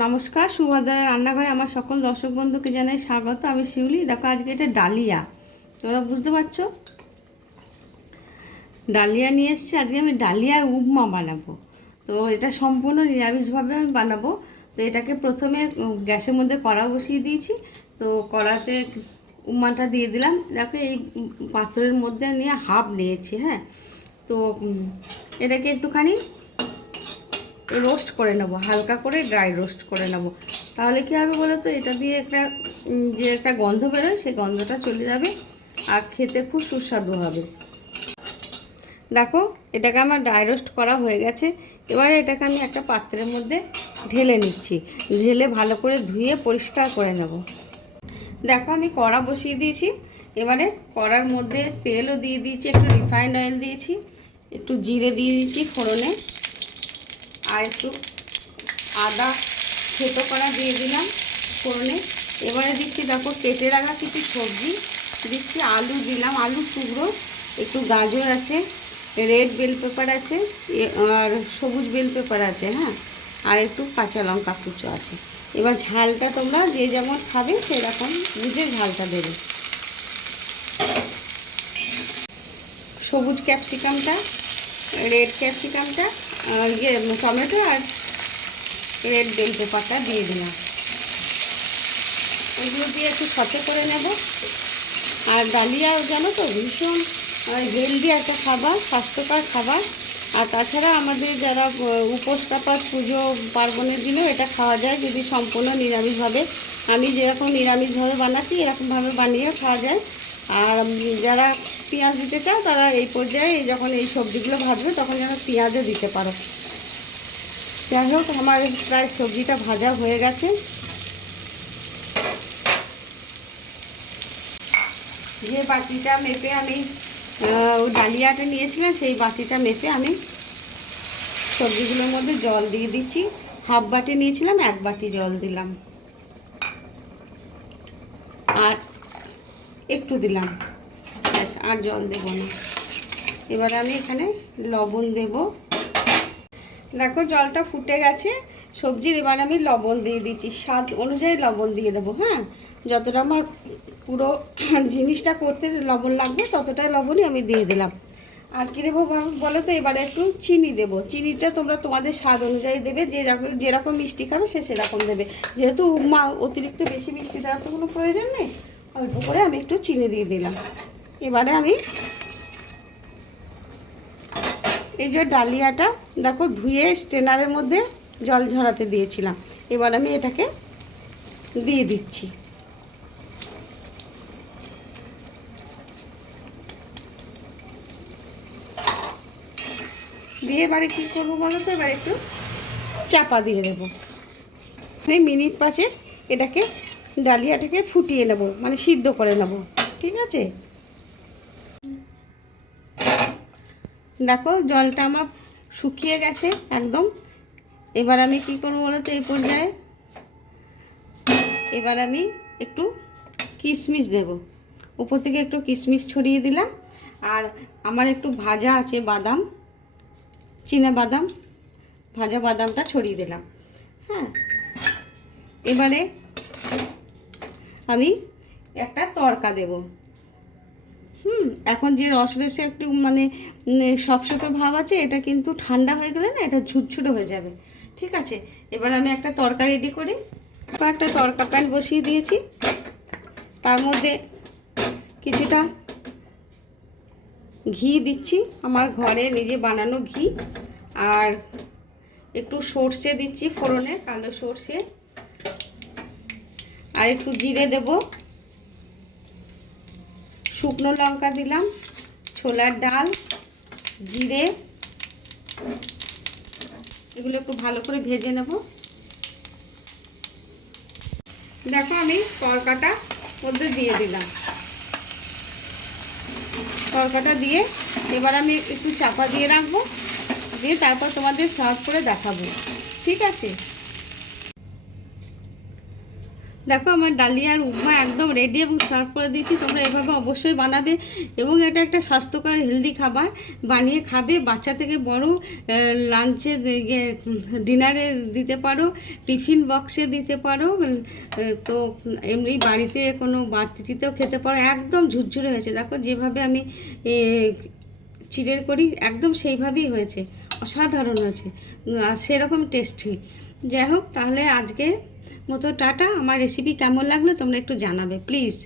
নমস্কার, সুভদ্রার রান্নাঘরে আমার সকল দর্শক বন্ধুকে জানাই স্বাগত। আমি শিউলি। দেখো আজকে এটা ডালিয়া, তোমরা বুঝতে পারছো, ডালিয়া নিয়ে এসছি। আজকে আমি ডালিয়ার উপমা বানাবো। তো এটা সম্পূর্ণ নিরামিষভাবে আমি বানাবো। তো এটাকে প্রথমে গ্যাসের মধ্যে কড়া বসিয়ে দিয়েছি। তো কড়াতে উপমাটা দিয়ে দিলাম। দেখো এই পাত্রের মধ্যে নিয়ে হাফ নিয়েছি। হ্যাঁ, তো এটাকে একটুখানি রোস্ট করে নেবো, হালকা করে ড্রাই রোস্ট করে নেবো। তাহলে কী হবে বলো তো, এটা দিয়ে একটা গন্ধ বেরোয়, সেই গন্ধটা চলে যাবে আর খেতে খুব সুস্বাদু হবে। দেখো এটাকে আমার ড্রাই রোস্ট করা হয়ে গেছে। এবারে এটাকে আমি একটা পাত্রের মধ্যে ঢেলে নিচ্ছি। ঢেলে ভালো করে ধুয়ে পরিষ্কার করে নেব। দেখো আমি কড়া বসিয়ে দিয়েছি। এবারে কড়ার মধ্যে তেলও দিয়ে দিয়েছি, একটু রিফাইন্ড অয়েল দিয়েছি, একটু জিরে দিয়ে দিচ্ছি ফোড়নে, আর একটু আদা থেতো করা দিয়ে দিলাম ফোড়নে। এবারে দিচ্ছি দেখো কেটে রাখা কিছু সবজি দিচ্ছি। আলু দিলাম, আলু টুকরো, একটু গাজর আছে, রেড বেল পেপার আছে, আর সবুজ বেল পেপার আছে। হ্যাঁ, আর একটু কাঁচা লঙ্কা কুচো আছে। এবার ঝালটা তোমরা যে যেমন খাবে সেরকম বুঝে ঝালটা দেবে। সবুজ ক্যাপসিকামটা, রেড ক্যাপসিকামটা, টমেটো আর রেড বেল পেপারটা দিয়ে দিলাম। এগুলো দিয়ে একটু সতে করে নেব। আর ডালিয়া জানো তো ভীষণ হেলদি একটা খাবার, স্বাস্থ্যকর খাবার। আর তাছাড়া আমাদের যারা উপোস তাপাস পুজো পার্বণের দিনেও এটা খাওয়া যায়, যদি সম্পূর্ণ নিরামিষভাবে। আমি যেরকম নিরামিষভাবে বানাচ্ছি এরকমভাবে বানিয়ে খাওয়া যায়। আর যারা পেঁয়াজ দিতে চাও তারা এই পর্যায়ে যখন এই সবজিগুলো ভাজবে তখন যেন পেঁয়াজও দিতে পারো। যাই হোক, আমার প্রায় সবজিটা ভাজা হয়ে গেছে। যে বাটিটা মেপে আমি ডালিয়াটা নিয়েছিলাম, সেই বাটিটা মেপে আমি সবজিগুলোর মধ্যে জল দিয়ে দিচ্ছি। হাফ বাটি নিয়েছিলাম, 1 বাটি জল দিলাম, আর একটু দিলাম, ব্যাস, আর জল দেবো না। এবার আমি এখানে লবণ দেব। দেখো জলটা ফুটে গেছে সবজির। এবার আমি লবণ দিয়ে দিচ্ছি, স্বাদ অনুযায়ী লবণ দিয়ে দেবো। হ্যাঁ, যতটা আমার পুরো জিনিসটা করতে লবণ লাগবে ততটাই লবণই আমি দিয়ে দিলাম। আর কী দেবো বলো তো, এবারে একটু চিনি দেবো। চিনিটা তোমরা তোমাদের স্বাদ অনুযায়ী দেবে, যেরকম মিষ্টি খাবে সেরকম দেবে। যেহেতু উপমা অতিরিক্ত বেশি মিষ্টি দেওয়ার তো কোনো প্রয়োজন নেই, অল্প করে আমি একটু চিনি দিয়ে দিলাম। এবারে আমি এই যে ডালিয়াটা দেখো ধুয়ে স্ট্রেনারের মধ্যে জল ঝরাতে দিয়েছিলাম, এবার আমি এটাকে দিয়ে দিচ্ছি। দিয়ে এবারে কী করবো বলো তো, এবার একটু চাপা দিয়ে দেবো। এই মিনিট 5 এটাকে ডালিয়াটাকে ফুটিয়ে নেব, মানে সিদ্ধ করে নেব। ঠিক আছে, দেখো জলটা আমার শুকিয়ে গেছে একদম। এবার আমি কি করবো বলো তো, এই পর্যায়ে এবার আমি একটু কিশমিশ দেব। উপর থেকে একটু কিশমিশ ছড়িয়ে দিলাম। আর আমার একটু ভাজা আছে বাদাম, চীনা বাদাম, ভাজা বাদামটা ছড়িয়ে দিলাম। হ্যাঁ, এবারে আমি একটা তড়কা দেব। এখন যে রসে একটু মানে সপসপে ভাব আছে, এটা কিন্তু ঠান্ডা হয়ে গেলে না এটা ঝুরঝুরে হয়ে যাবে। ঠিক আছে, এবার আমি একটা তড়কা রেডি করি। একটা তড়কা প্যান বসিয়ে দিয়েছি, তার মধ্যে কিছুটা ঘি দিচ্ছি, আমার ঘরে নিজে বানানো ঘি। আর একটু সর্ষে দিচ্ছি ফোড়নে, কালো সর্ষে, আর একটু জিরে দেব, শুকনো লঙ্কা দিলাম, ছোলার ডাল, জিরে, এগুলো একটু ভালো করে ভেজে নেব। দেখো আমি তড়কাটা মধ্যে দিয়ে দিলাম। তড়কাটা দিয়ে এবার আমি একটু চাপা দিয়ে রাখবো, দিয়ে তারপর তোমাদের সার্ভ করে দেখাবো। ঠিক আছে, দেখো আমার ডালিয়ার উপমা একদম রেডি এবং সার্ভ করে দিয়েছি। তোমরা এভাবে অবশ্যই বানাবে এবং এটা একটা স্বাস্থ্যকর হেলদি খাবার, বানিয়ে খাবে। বাচ্চা থেকে বড় লাঞ্চে, ডিনারে দিতে পারো, টিফিন বক্সে দিতে পারো, তো এমনি বাড়িতে কোনো বাড়তিতেও খেতে পারো। একদম ঝুরঝুরে হয়েছে, দেখো যেভাবে আমি চিড়ের করি একদম সেইভাবেই হয়েছে, অসাধারণ হয়েছে আর সেরকম টেস্টি। যাই হোক, তাহলে আজকে মতো টাটা। আমার রেসিপি কেমন লাগলো তোমরা একটু জানাবে প্লিজ।